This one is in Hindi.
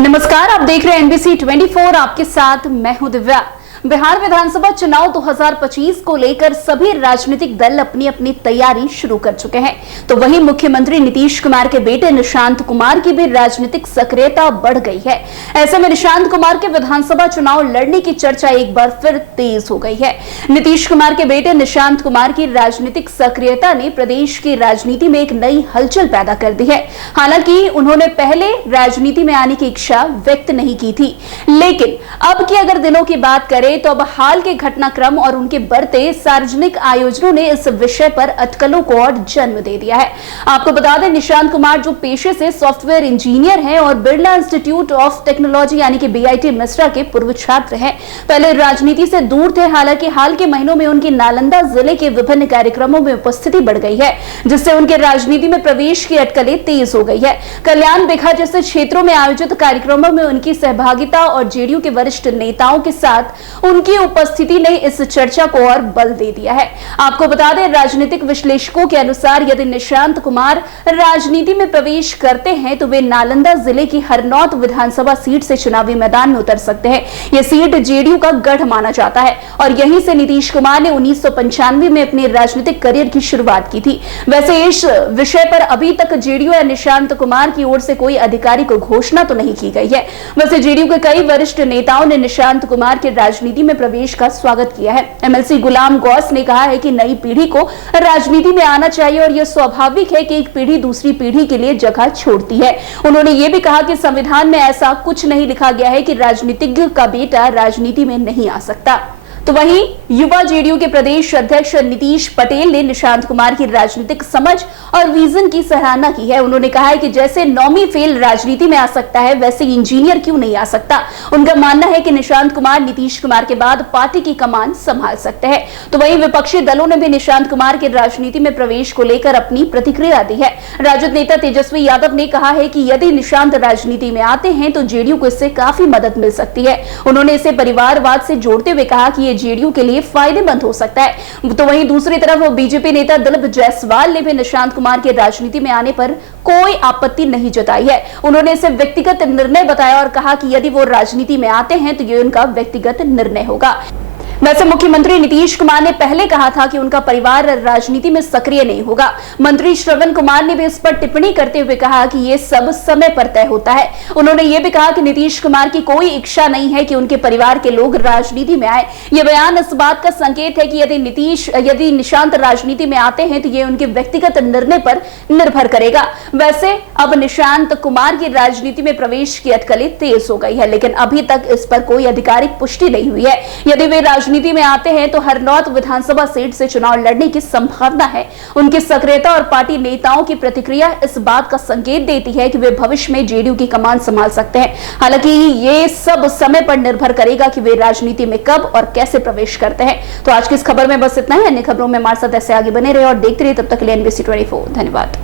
नमस्कार, आप देख रहे हैं एनबीसी 24। आपके साथ मैं हूं दिव्या। बिहार विधानसभा चुनाव 2025 को लेकर सभी राजनीतिक दल अपनी अपनी तैयारी शुरू कर चुके हैं, तो वहीं मुख्यमंत्री नीतीश कुमार के बेटे निशांत कुमार की भी राजनीतिक सक्रियता बढ़ गई है। ऐसे में निशांत कुमार के विधानसभा चुनाव लड़ने की चर्चा एक बार फिर तेज हो गई है। नीतीश कुमार के बेटे निशांत कुमार की राजनीतिक सक्रियता ने प्रदेश की राजनीति में एक नई हलचल पैदा कर दी है। हालांकि उन्होंने पहले राजनीति में आने की इच्छा व्यक्त नहीं की थी, लेकिन अब की अगर दिनों की बात करें तो अब हाल के घटनाक्रम और उनके बढ़ते सार्वजनिक आयोजनों ने इस विषय पर अटकलों को और जन्म दे दिया है। आपको बता दें, निशांत कुमार जो पेशे से सॉफ्टवेयर इंजीनियर हैं और बिरला इंस्टीट्यूट ऑफ टेक्नोलॉजी यानी कि बीआईटी मिश्रा के पूर्व छात्र हैं। पहले राजनीति से दूर थे, हालांकि हाल के महीनों में उनकी नालंदा जिले के विभिन्न कार्यक्रमों में उपस्थिति बढ़ गई है, जिससे उनके राजनीति में प्रवेश की अटकलें तेज हो गई है। कल्याण बिघा जैसे क्षेत्रों में आयोजित कार्यक्रमों में उनकी सहभागिता और जेडीयू के वरिष्ठ नेताओं के साथ उनकी उपस्थिति ने इस चर्चा को और बल दे दिया है। आपको बता दें, राजनीतिक विश्लेषकों के अनुसार यदि निशांत कुमार राजनीति में प्रवेश करते हैं तो वे नालंदा जिले की हरनौत विधानसभा सीट से चुनावी मैदान में उतर सकते हैं। यह सीट जेडीयू का गढ़ माना जाता है और यहीं से नीतीश कुमार ने 1995 में अपने राजनीतिक करियर की शुरुआत की थी। वैसे इस विषय पर अभी तक जेडीयू या निशांत कुमार की ओर से कोई आधिकारिक घोषणा तो नहीं की गई है। वैसे जेडीयू के कई वरिष्ठ नेताओं ने निशांत कुमार के राजनीति में प्रवेश का स्वागत किया है। एमएलसी गुलाम गौस ने कहा है कि नई पीढ़ी को राजनीति में आना चाहिए और यह स्वाभाविक है कि एक पीढ़ी दूसरी पीढ़ी के लिए जगह छोड़ती है। उन्होंने यह भी कहा कि संविधान में ऐसा कुछ नहीं लिखा गया है कि राजनीतिज्ञ का बेटा राजनीति में नहीं आ सकता। तो वहीं युवा जेडीयू के प्रदेश अध्यक्ष नीतीश पटेल ने निशांत कुमार की राजनीतिक समझ और विजन की सराहना की है। उन्होंने कहा है कि जैसे नौमी फेल राजनीति में आ सकता है, वैसे इंजीनियर क्यों नहीं आ सकता। उनका मानना है कि निशांत कुमार नीतीश कुमार के बाद पार्टी की कमान संभाल सकते हैं। तो वहीं विपक्षी दलों ने भी निशांत कुमार के राजनीति में प्रवेश को लेकर अपनी प्रतिक्रिया दी है। राजद नेता तेजस्वी यादव ने कहा है कि यदि निशांत राजनीति में आते हैं तो जेडीयू को इससे काफी मदद मिल सकती है। उन्होंने इसे परिवारवाद से जोड़ते हुए कहा कि जेडीयू के लिए फायदेमंद हो सकता है। तो वहीं दूसरी तरफ बीजेपी नेता दिलीप जायसवाल ने भी निशांत कुमार के राजनीति में आने पर कोई आपत्ति नहीं जताई है। उन्होंने इसे व्यक्तिगत निर्णय बताया और कहा कि यदि वो राजनीति में आते हैं तो ये उनका व्यक्तिगत निर्णय होगा। वैसे मुख्यमंत्री नीतीश कुमार ने पहले कहा था कि उनका परिवार राजनीति में सक्रिय नहीं होगा। मंत्री श्रवण कुमार ने भी इस पर टिप्पणी करते हुए कहा कि यह सब समय पर तय होता है। उन्होंने यह भी कहा कि नीतीश कुमार की कोई इच्छा नहीं है कि उनके परिवार के लोग राजनीति में आए। यह बयान इस बात का संकेत है कि यदि निशांत राजनीति में आते हैं तो यह उनके व्यक्तिगत निर्णय पर निर्भर करेगा। वैसे अब निशांत कुमार की राजनीति में प्रवेश की अटकलें तेज हो गई है, लेकिन अभी तक इस पर कोई आधिकारिक पुष्टि नहीं हुई है। यदि वे राजनीति में आते हैं तो हरनौत विधानसभा सीट से चुनाव लड़ने की संभावना है। उनकी सक्रियता और पार्टी नेताओं की प्रतिक्रिया इस बात का संकेत देती है कि वे भविष्य में जेडीयू की कमान संभाल सकते हैं। हालांकि ये सब समय पर निर्भर करेगा कि वे राजनीति में कब और कैसे प्रवेश करते हैं। तो आज की इस खबर में बस इतना ही। अन्य खबरों में हमारे साथ ऐसे आगे बने रहे और देखते रहिए। तब तक के लिए एनबीसी 24। धन्यवाद।